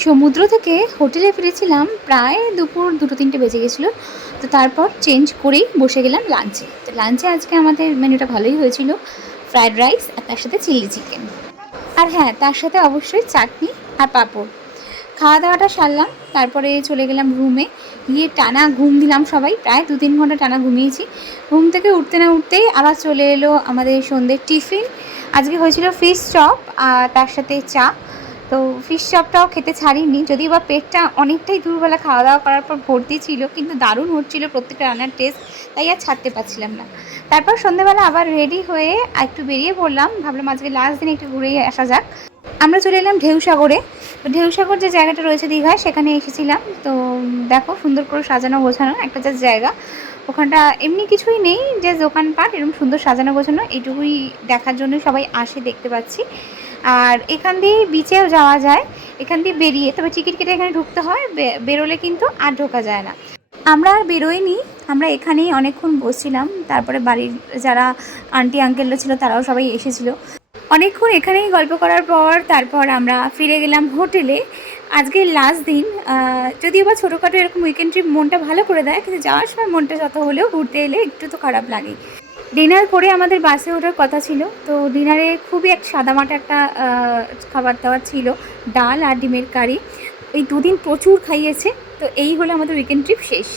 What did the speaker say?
সমুদ্র থেকে হোটেলে ফিরেছিলাম প্রায় দুপুর 2-3টে বেজে গেছিলো। তো তারপর চেঞ্জ করেই বসে গেলাম লাঞ্চে। তো লাঞ্চে আজকে আমাদের মেনুটা ভালোই হয়েছিল, ফ্রায়েড রাইস আর তার সাথে চিলি চিকেন। আর হ্যাঁ, তার সাথে অবশ্যই চাটনি আর পাঁপড়। খাওয়া দাওয়াটা সারলাম, তারপরে চলে গেলাম রুমে। গিয়ে টানা ঘুম দিলাম সবাই, প্রায় 2-3 ঘন্টা টানা ঘুমিয়েছি। ঘুম থেকে উঠতে না উঠতেই আবার চলে এলো আমাদের সন্ধ্যের টিফিন। আজকে হয়েছিল ফিশ চপ আর তার সাথে চা। তো ফিশ চপটাও খেতে ছাড়িনি, যদিও বা পেটটা অনেকটাই দুপুরবেলা খাওয়া দাওয়া করার পর ভর্তি ছিল, কিন্তু দারুণ হচ্ছিলো প্রত্যেকটা রান্নার টেস্ট, তাই আর ছাড়তে পারছিলাম না। তারপর সন্ধ্যেবেলা আবার রেডি হয়ে একটু বেরিয়ে পড়লাম, ভাবলাম আজকে লাস্ট দিন একটু ঘুরেই আসা যাক। আমরা চলে এলাম ঢেউসাগরে। তো ঢেউসাগর যে জায়গাটা রয়েছে দীঘায়, সেখানে এসেছিলাম। তো দেখো সুন্দর করে সাজানো গোছানো একটা যা জায়গা, ওখানটা এমনি কিছুই নেই, যে দোকানপাট এরকম সুন্দর সাজানো গোছানো, এইটুকুই দেখার জন্য সবাই আসে, দেখতে পাচ্ছি। আর এখান দিয়ে বিচেও যাওয়া যায়, এখান দিয়ে বেরিয়ে, তবে টিকিট কেটে এখানে ঢুকতে হয়, বেরোলে কিন্তু আর ঢোকা যায় না। আমরা আর বেরোইনি, আমরা এখানেই অনেকক্ষণ বসছিলাম। তারপরে বাড়ির যারা আন্টি আঙ্কেলরা ছিল তারাও সবাই এসেছিলো। অনেকক্ষণ এখানেই গল্প করার পর তারপর আমরা ফিরে গেলাম হোটেলে। আজকের লাস্ট দিন, যদিও বা ছোটোখাটো এরকম উইকেন্ড ট্রিপ মনটা ভালো করে দেয়, কিন্তু যাওয়ার সময় মনটা যত হলেও ঘুরতে এলে একটু তো খারাপ লাগে। ডিনার করে আমাদের বাসে ওঠার কথা ছিল। তো ডিনারে খুবই সাদামাটা একটা খাবার দাবার ছিল, ডাল আর ডিমের কারি। এই দুদিন প্রচুর খাইয়েছে। তো এই হলো আমাদের উইকেন্ড ট্রিপ শেষ।